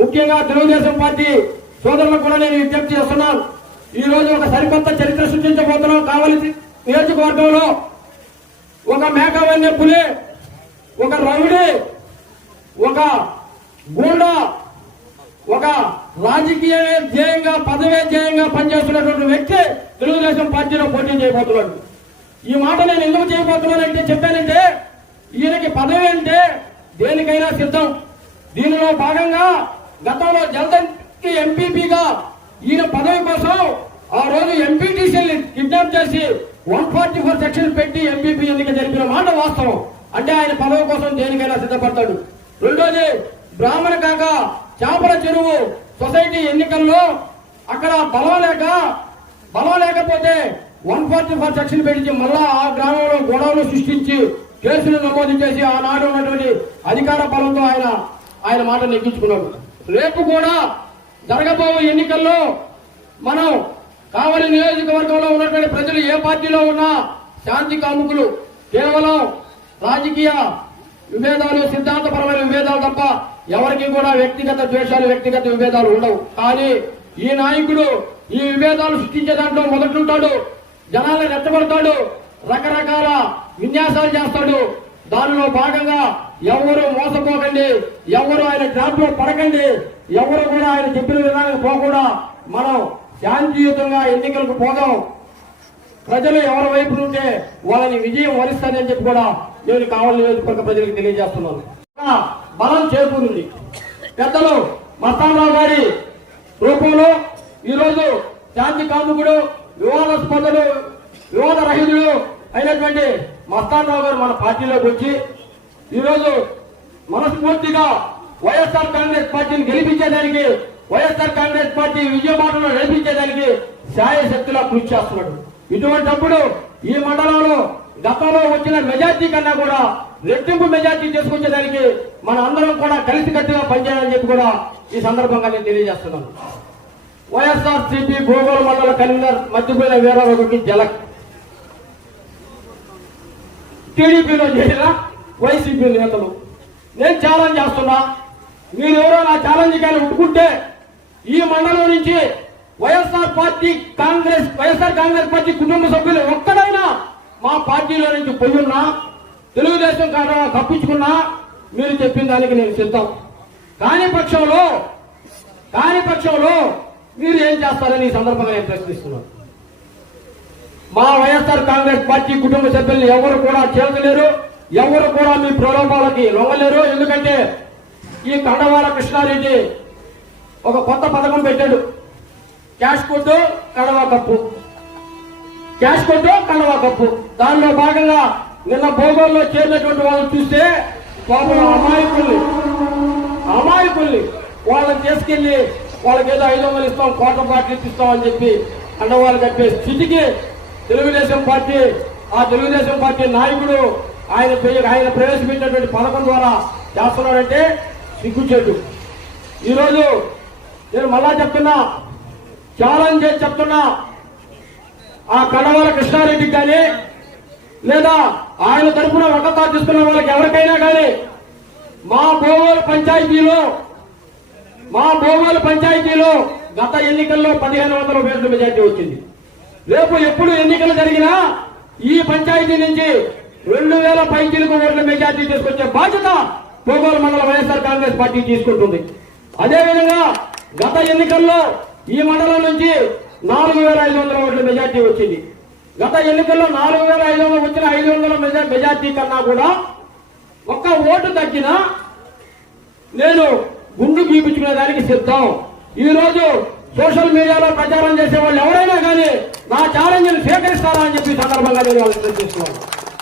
ముఖ్యంగా తెలుగుదేశం పార్టీ సోదరులకు కూడా నేను విజ్ఞప్తి చేస్తున్నాను. ఈ రోజు ఒక సరికొత్త చరిత్ర సృష్టించబోతున్నాం. కావలి నియోజకవర్గంలో ఒక మేకవన్య పులి, ఒక రౌడీ, ఒక గూండా, ఒక రాజకీయ ధ్యేయంగా పదవే ధ్యేయంగా పనిచేస్తున్నటువంటి వ్యక్తి తెలుగుదేశం పార్టీలో పోటీ చేయబోతున్నాడు. ఈ మాట నేను ఎందుకు చేయబోతున్నానంటే చెప్పానంటే ఈయనకి పదవి అంటే దేనికైనా సిద్ధం. దీనిలో భాగంగా గతంలో జల్దంకి ఎంపీపీగా ఈయన పదవి కోసం ఆ రోజు ఎంపీటీసీని కిడ్నాప్ చేసి 144 సెక్షన్ పెట్టి ఎంపీపీ ఎన్నిక జరిపిన మాట వాస్తవం. అంటే ఆయన పదవి కోసం దేనికైనా సిద్ధపడతాడు. రెండోది బ్రాహ్మణ కాక చేపల చెరువు సొసైటీ ఎన్నికల్లో అక్కడ బలం లేకపోతే 144 సెక్షన్ పెట్టి మళ్ళా ఆ గ్రామంలో గొడవలు సృష్టించి కేసులు నమోదు చేసి ఆనాడు ఉన్నటువంటి అధికార బలంతో ఆయన మాట నెగ్గించుకున్నాడు. రేపు కూడా జరగబోయే ఎన్నికల్లో మనం కావలి నియోజకవర్గంలో ఉన్నటువంటి ప్రజలు ఏ పార్టీలో ఉన్నా శాంతి కాముకులు, కేవలం రాజకీయ విభేదాలు, సిద్ధాంతపరమైన విభేదాలు తప్ప ఎవరికి కూడా వ్యక్తిగత ద్వేషాలు, వ్యక్తిగత విభేదాలు ఉండవు. కానీ ఈ నాయకుడు ఈ విభేదాలు సృష్టించే దాంట్లో మొదలుంటాడు, జనాలను రెచ్చగొడతాడు, రకరకాల విన్యాసాలు చేస్తాడు. దానిలో భాగంగా ఎవరు మోసపోకండి, ఎవరు ఆయన ట్రాప్ లో పడకండి, ఎవరు కూడా ఆయన చెప్పిన విధానం పోకుండా మనం శాంతియుతంగా ఎన్నికలకు పోదాం. ప్రజలు ఎవరి వైపు ఉంటే వాళ్ళని విజయం వరిస్తారని చెప్పి కూడా నేను కావలి నియోజకవర్గ ప్రజలకు తెలియజేస్తున్నాను. బలం చేకూరింది. పెద్దలు మస్తానరావు గారి రూపంలో ఈరోజు శాంతి కాముకుడు, వివాద రహితుడు అయినటువంటి మస్తానరావు గారు మన పార్టీలోకి వచ్చి ఈరోజు మనస్ఫూర్తిగా వైఎస్ఆర్ కాంగ్రెస్ పార్టీని గెలిపించేదానికి, వైఎస్ఆర్ కాంగ్రెస్ పార్టీ విజయబాటలో నడిపించేదానికి శాయశక్తిలా కృషి చేస్తున్నాడు. ఇటువంటిప్పుడు ఈ మండలంలో గతంలో వచ్చిన మెజార్టీ కన్నా కూడా రెట్టింపు మెజార్టీ తీసుకొచ్చేదానికి మన అందరం కూడా కలిసికట్టుగా పనిచేయాలని చెప్పి కూడా ఈ సందర్భంగా నేను తెలియజేస్తున్నాను. వైఎస్ఆర్ సిపి భూగోళ మండల కన్వీనర్ మధ్యపోయిన వీరారెడ్డికి జలక్, టీడీపీలో చేసిన వైసీపీ నేతలు నేను ఛాలెంజ్ చేస్తున్నా. మీరెవరో నా ఛాలెంజ్ కానీ ఒప్పుకుంటే ఈ మండలం నుంచి వైఎస్ఆర్ కాంగ్రెస్ పార్టీ కుటుంబ సభ్యులు ఒక్కడైనా మా పార్టీలో నుంచి పోయున్నా, తెలుగుదేశం కారణంగా కప్పించుకున్నా మీరు చెప్పిన దానికి నేను సిద్ధం. కాని పక్షంలో మీరు ఏం చేస్తారని ఈ సందర్భంగా నేను ప్రశ్నిస్తున్నాను. మా వైఎస్ఆర్ కాంగ్రెస్ పార్టీ కుటుంబ సభ్యుల్ని ఎవరు కూడా చేరలేరు, ఎవరు కూడా మీ ప్రలోభాలకి లొంగలేరు. ఎందుకంటే ఈ కండవాల కృష్ణారెడ్డి ఒక కొత్త పథకం పెట్టాడు. క్యాష్ కొట్టు కండవా కప్పు. దానిలో భాగంగా నిన్న భోగోల్లో చేరినటువంటి వాళ్ళని చూస్తే పాపం అమాయకుల్ని వాళ్ళని తీసుకెళ్లి వాళ్ళకి ఏదో 500 ఇస్తాం, కోట బాటిల్ ఇస్తాం అని చెప్పి కండవాళ్ళు కట్టే స్థితికి తెలుగుదేశం పార్టీ నాయకుడు ఆయన ప్రవేశపెట్టినటువంటి పథకం ద్వారా చేస్తున్నాడంటే సిగ్గుచేటు. ఈరోజు నేను మళ్ళా ఛాలెంజ్ చేసి చెప్తున్నా, ఆ కడవల కృష్ణారెడ్డికి కానీ లేదా ఆయన తరఫున వకతా తీసుకున్న వాళ్ళకి ఎవరికైనా కానీ మా భోగోలు పంచాయతీలో గత ఎన్నికల్లో 1500 ఓట్ల మెజార్టీ వచ్చింది. రేపు ఎప్పుడు ఎన్నికలు జరిగినా ఈ పంచాయతీ నుంచి 2000 పైచీలకు ఓట్ల మెజార్టీ తీసుకొచ్చే బాధ్యత భోగోలు మండల వైఎస్ఆర్ కాంగ్రెస్ పార్టీ తీసుకుంటుంది. అదేవిధంగా గత ఎన్నికల్లో ఈ మండలం నుంచి 4500 ఓట్ల మెజార్టీ వచ్చింది. గత ఎన్నికల్లో 4500 వచ్చిన 500 మెజార్టీ కన్నా కూడా ఒక్క ఓటు తగ్గినా నేను గుండు గీపించుకునే దానికి సిద్ధం. ఈ రోజు సోషల్ మీడియాలో ప్రచారం చేసే వాళ్ళు ఎవరైనా కానీ నా ఛాలెంజ్ ని స్వీకరిస్తారా అని చెప్పి సందర్భంగా నేను వాళ్ళకి ప్రశ్నిస్తున్నాను.